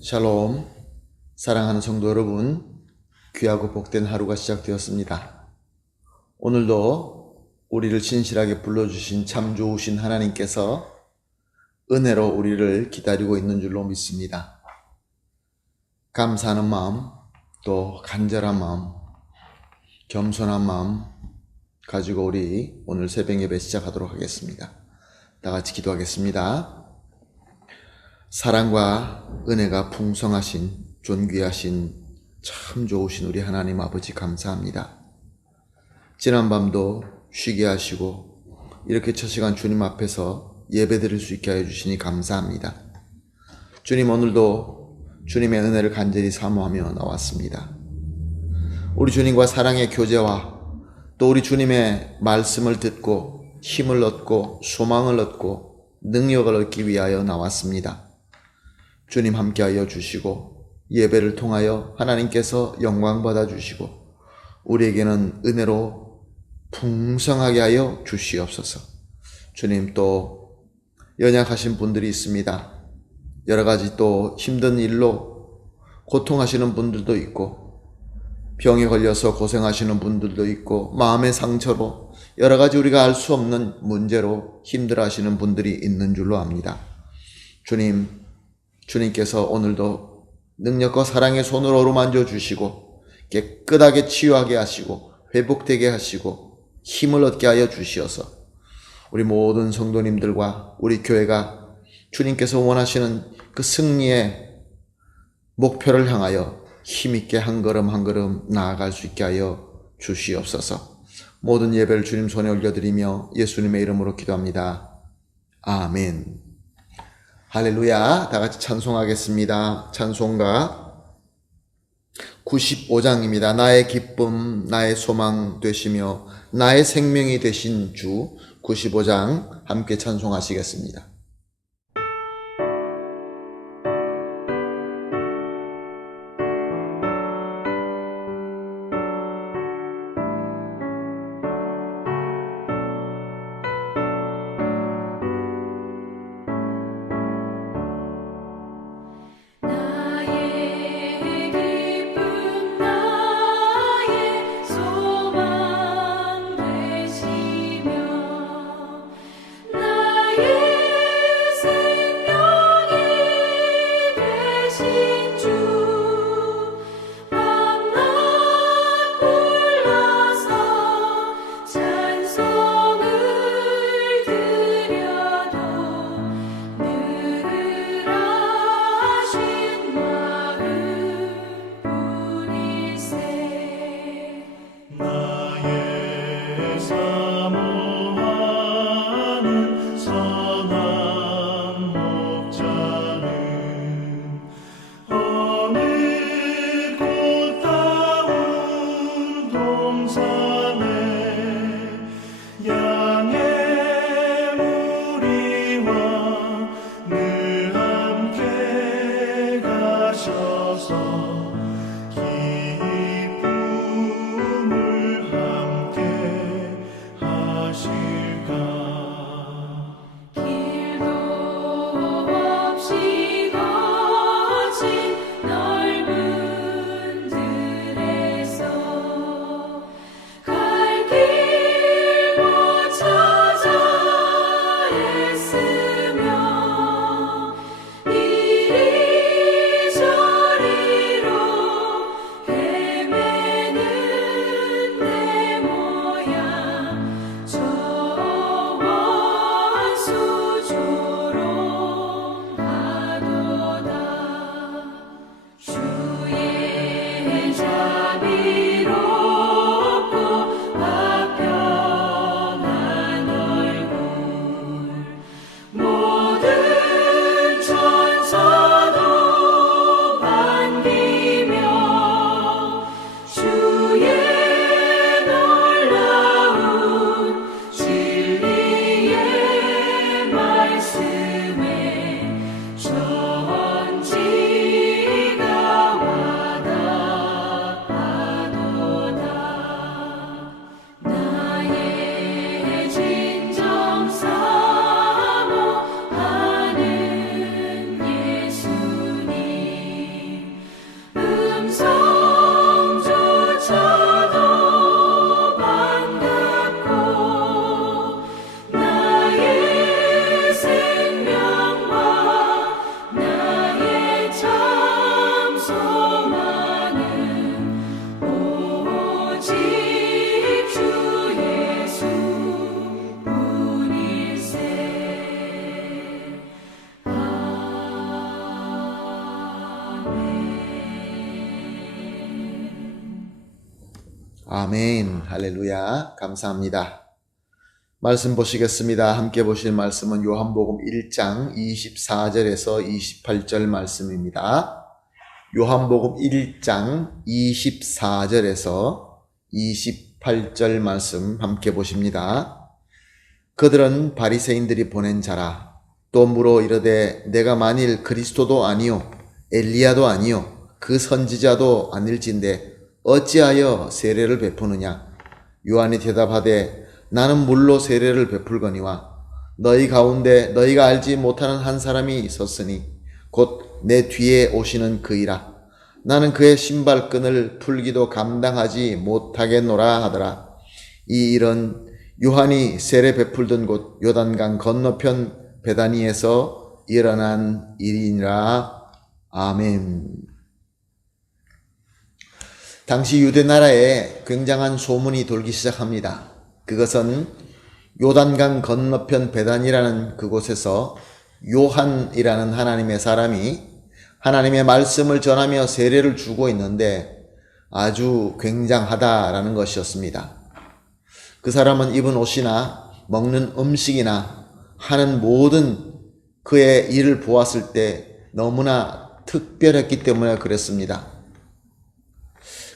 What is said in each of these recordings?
샬롬, 사랑하는 성도 여러분, 귀하고 복된 하루가 시작되었습니다. 오늘도 우리를 진실하게 불러주신 참 좋으신 하나님께서 은혜로 우리를 기다리고 있는 줄로 믿습니다. 감사하는 마음, 또 간절한 마음, 겸손한 마음 가지고 우리 오늘 새벽 예배 시작하도록 하겠습니다. 다 같이 기도하겠습니다. 사랑과 은혜가 풍성하신 존귀하신 참 좋으신 우리 하나님 아버지 감사합니다. 지난 밤도 쉬게 하시고 이렇게 첫 시간 주님 앞에서 예배 드릴 수 있게 하여 주시니 감사합니다. 주님, 오늘도 주님의 은혜를 간절히 사모하며 나왔습니다. 우리 주님과 사랑의 교제와 또 우리 주님의 말씀을 듣고 힘을 얻고 소망을 얻고 능력을 얻기 위하여 나왔습니다. 주님 함께하여 주시고 예배를 통하여 하나님께서 영광 받아 주시고 우리에게는 은혜로 풍성하게 하여 주시옵소서. 주님, 또 연약하신 분들이 있습니다. 여러 가지 또 힘든 일로 고통하시는 분들도 있고 병에 걸려서 고생하시는 분들도 있고 마음의 상처로 여러 가지 우리가 알 수 없는 문제로 힘들어하시는 분들이 있는 줄로 압니다. 주님께서 오늘도 능력과 사랑의 손으로 어루만져 주시고 깨끗하게 치유하게 하시고 회복되게 하시고 힘을 얻게 하여 주시어서 우리 모든 성도님들과 우리 교회가 주님께서 원하시는 그 승리의 목표를 향하여 힘있게 한 걸음 한 걸음 나아갈 수 있게 하여 주시옵소서. 모든 예배를 주님 손에 올려드리며 예수님의 이름으로 기도합니다. 아멘. 할렐루야. 다 같이 찬송하겠습니다. 찬송가 95장입니다. 나의 기쁨, 나의 소망 되시며 나의 생명이 되신 주. 95장 함께 찬송하시겠습니다. 나의 아멘. 할렐루야. 감사합니다. 말씀 보시겠습니다. 함께 보실 말씀은 요한복음 1장 24절에서 28절 말씀입니다. 요한복음 1장 24절에서 28절 말씀 함께 보십니다. 그들은 바리새인들이 보낸 자라. 또 물어 이르되 내가 만일 그리스도도 아니요 엘리야도 아니요 그 선지자도 아닐진데 어찌하여 세례를 베푸느냐. 요한이 대답하되 나는 물로 세례를 베풀거니와 너희 가운데 너희가 알지 못하는 한 사람이 있었으니 곧 내 뒤에 오시는 그이라. 나는 그의 신발끈을 풀기도 감당하지 못하겠노라 하더라. 이 일은 요한이 세례 베풀던 곳 요단강 건너편 베다니에서 일어난 일이니라. 아멘. 당시 유대 나라에 굉장한 소문이 돌기 시작합니다. 그것은 요단강 건너편 베단이라는 그곳에서 요한이라는 하나님의 사람이 하나님의 말씀을 전하며 세례를 주고 있는데 아주 굉장하다라는 것이었습니다. 그 사람은 입은 옷이나 먹는 음식이나 하는 모든 그의 일을 보았을 때 너무나 특별했기 때문에 그랬습니다.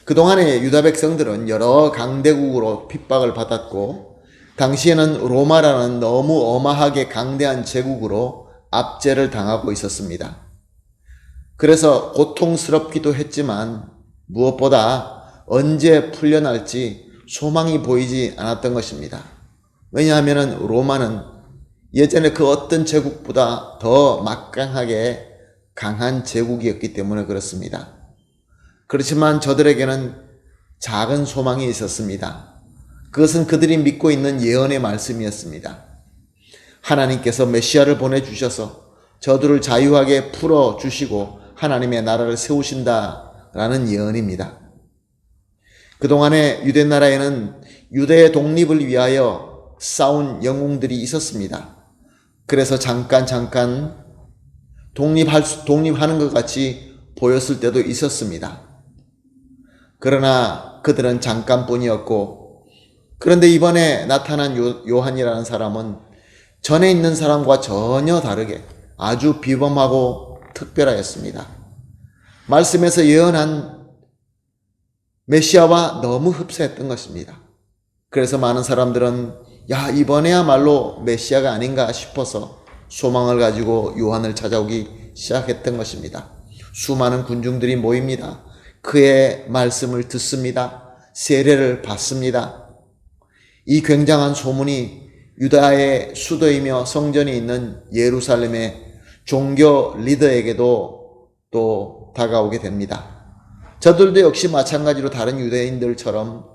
그동안에 유다 백성들은 여러 강대국으로 핍박을 받았고 당시에는 로마라는 너무 어마하게 강대한 제국으로 압제를 당하고 있었습니다. 그래서 고통스럽기도 했지만 무엇보다 언제 풀려날지 소망이 보이지 않았던 것입니다. 왜냐하면 로마는 예전에 그 어떤 제국보다 더 막강하게 강한 제국이었기 때문에 그렇습니다. 그렇지만 저들에게는 작은 소망이 있었습니다. 그것은 그들이 믿고 있는 예언의 말씀이었습니다. 하나님께서 메시아를 보내주셔서 저들을 자유하게 풀어주시고 하나님의 나라를 세우신다라는 예언입니다. 그동안에 유대 나라에는 유대의 독립을 위하여 싸운 영웅들이 있었습니다. 그래서 잠깐 독립하는 것 같이 보였을 때도 있었습니다. 그러나 그들은 잠깐뿐이었고, 그런데 이번에 나타난 요한이라는 사람은 전에 있는 사람과 전혀 다르게 아주 비범하고 특별하였습니다. 말씀에서 예언한 메시아와 너무 흡사했던 것입니다. 그래서 많은 사람들은 이번에야말로 메시아가 아닌가 싶어서 소망을 가지고 요한을 찾아오기 시작했던 것입니다. 수많은 군중들이 모입니다. 그의 말씀을 듣습니다. 세례를 받습니다. 이 굉장한 소문이 유다의 수도이며 성전이 있는 예루살렘의 종교 리더에게도 또 다가오게 됩니다. 저들도 역시 마찬가지로 다른 유대인들처럼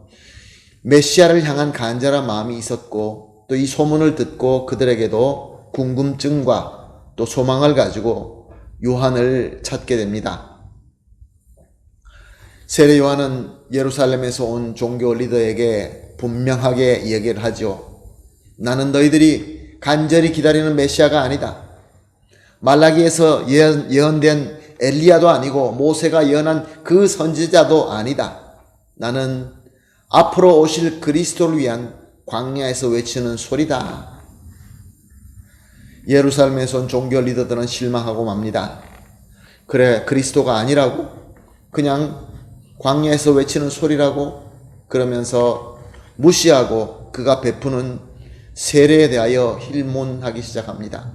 메시아를 향한 간절한 마음이 있었고 또 이 소문을 듣고 그들에게도 궁금증과 또 소망을 가지고 요한을 찾게 됩니다. 세례 요한은 예루살렘에서 온 종교 리더에게 분명하게 얘기를 하죠. 나는 너희들이 간절히 기다리는 메시아가 아니다. 말라기에서 예언된 엘리야도 아니고 모세가 예언한 그 선지자도 아니다. 나는 앞으로 오실 그리스도를 위한 광야에서 외치는 소리다. 예루살렘에서 온 종교 리더들은 실망하고 맙니다. 그래, 그리스도가 아니라고? 그냥 광야에서 외치는 소리라고? 그러면서 무시하고 그가 베푸는 세례에 대하여 힐문하기 시작합니다.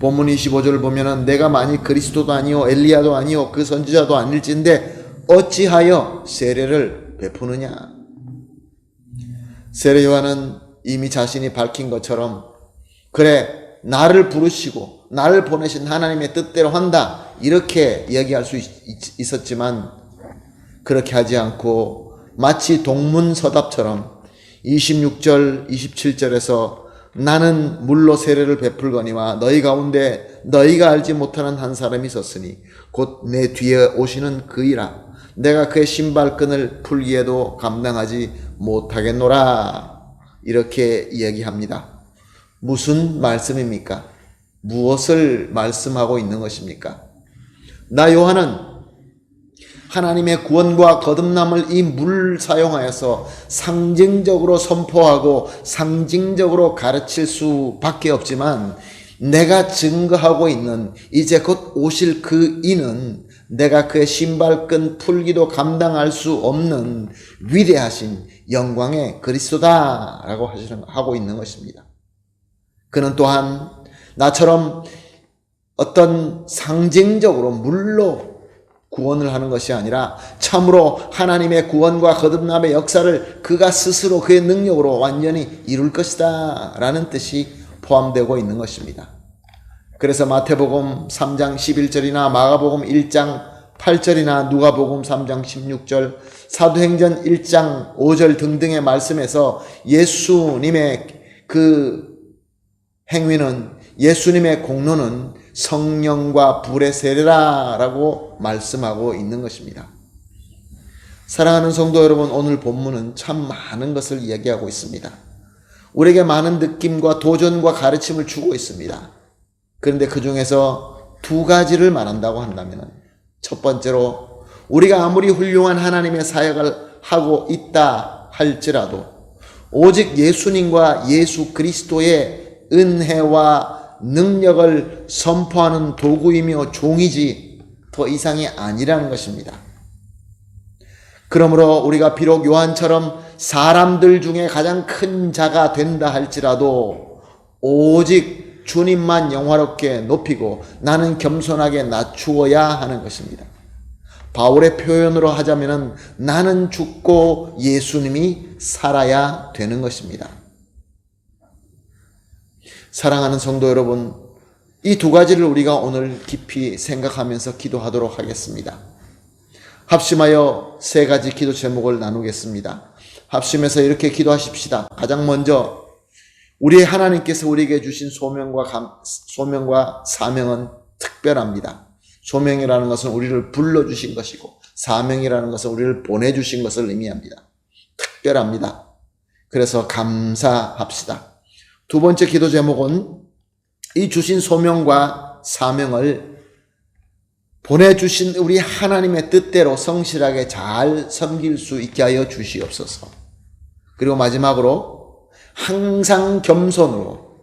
본문 25절을 보면은 내가 만일 그리스도도 아니요 엘리야도 아니요 그 선지자도 아닐진데 어찌하여 세례를 베푸느냐. 세례 요한은 이미 자신이 밝힌 것처럼 그래 나를 부르시고 나를 보내신 하나님의 뜻대로 한다 이렇게 이야기할 수 있었지만 그렇게 하지 않고 마치 동문서답처럼 26절 27절에서 나는 물로 세례를 베풀거니와 너희 가운데 너희가 알지 못하는 한 사람이 있었으니 곧 내 뒤에 오시는 그이라. 내가 그의 신발끈을 풀기에도 감당하지 못하겠노라. 이렇게 이야기합니다. 무슨 말씀입니까? 무엇을 말씀하고 있는 것입니까? 나 요한은 하나님의 구원과 거듭남을 이 물을 사용하여서 상징적으로 선포하고 상징적으로 가르칠 수밖에 없지만, 내가 증거하고 있는 이제 곧 오실 그 이는 내가 그의 신발끈 풀기도 감당할 수 없는 위대하신 영광의 그리스도다라고 하고 있는 것입니다. 그는 또한 나처럼 어떤 상징적으로 물로 구원을 하는 것이 아니라 참으로 하나님의 구원과 거듭남의 역사를 그가 스스로 그의 능력으로 완전히 이룰 것이다 라는 뜻이 포함되고 있는 것입니다. 그래서 마태복음 3장 11절이나 마가복음 1장 8절이나 누가복음 3장 16절, 사도행전 1장 5절 등등의 말씀에서 예수님의 그 행위는, 예수님의 공로는 성령과 불의 세례라 라고 말씀하고 있는 것입니다. 사랑하는 성도 여러분, 오늘 본문은 참 많은 것을 이야기하고 있습니다. 우리에게 많은 느낌과 도전과 가르침을 주고 있습니다. 그런데 그 중에서 두 가지를 말한다고 한다면, 첫 번째로 우리가 아무리 훌륭한 하나님의 사역을 하고 있다 할지라도 오직 예수님과 예수 그리스도의 은혜와 능력을 선포하는 도구이며 종이지 더 이상이 아니라는 것입니다. 그러므로 우리가 비록 요한처럼 사람들 중에 가장 큰 자가 된다 할지라도 오직 주님만 영화롭게 높이고 나는 겸손하게 낮추어야 하는 것입니다. 바울의 표현으로 하자면 나는 죽고 예수님이 살아야 되는 것입니다. 사랑하는 성도 여러분, 이 두 가지를 우리가 오늘 깊이 생각하면서 기도하도록 하겠습니다. 합심하여 세 가지 기도 제목을 나누겠습니다. 합심해서 이렇게 기도하십시다. 가장 먼저 우리의 하나님께서 우리에게 주신 소명과 사명은 특별합니다. 소명이라는 것은 우리를 불러주신 것이고, 사명이라는 것은 우리를 보내주신 것을 의미합니다. 특별합니다. 그래서 감사합시다. 두 번째 기도 제목은 이 주신 소명과 사명을 보내주신 우리 하나님의 뜻대로 성실하게 잘 섬길 수 있게 하여 주시옵소서. 그리고 마지막으로 항상 겸손으로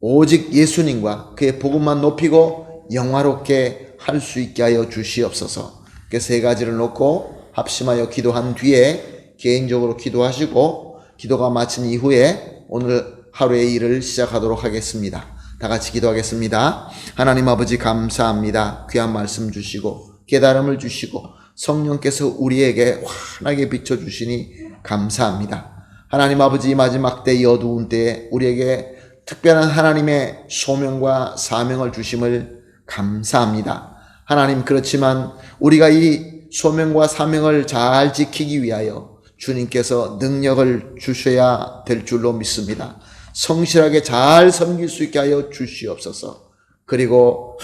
오직 예수님과 그의 복음만 높이고 영화롭게 할 수 있게 하여 주시옵소서. 그 세 가지를 놓고 합심하여 기도한 뒤에 개인적으로 기도하시고, 기도가 마친 이후에 오늘 하루의 일을 시작하도록 하겠습니다. 다 같이 기도하겠습니다. 하나님 아버지, 감사합니다. 귀한 말씀 주시고 깨달음을 주시고 성령께서 우리에게 환하게 비춰주시니 감사합니다. 하나님 아버지, 이 마지막 때, 이 어두운 때에 우리에게 특별한 하나님의 소명과 사명을 주심을 감사합니다. 하나님, 그렇지만 우리가 이 소명과 사명을 잘 지키기 위하여 주님께서 능력을 주셔야 될 줄로 믿습니다. 성실하게 잘 섬길 수 있게 하여 주시옵소서. 그리고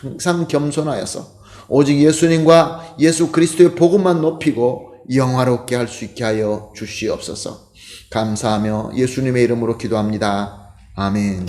항상 겸손하여서 오직 예수님과 예수 그리스도의 복음만 높이고 영화롭게 할 수 있게 하여 주시옵소서. 감사하며 예수님의 이름으로 기도합니다. 아멘.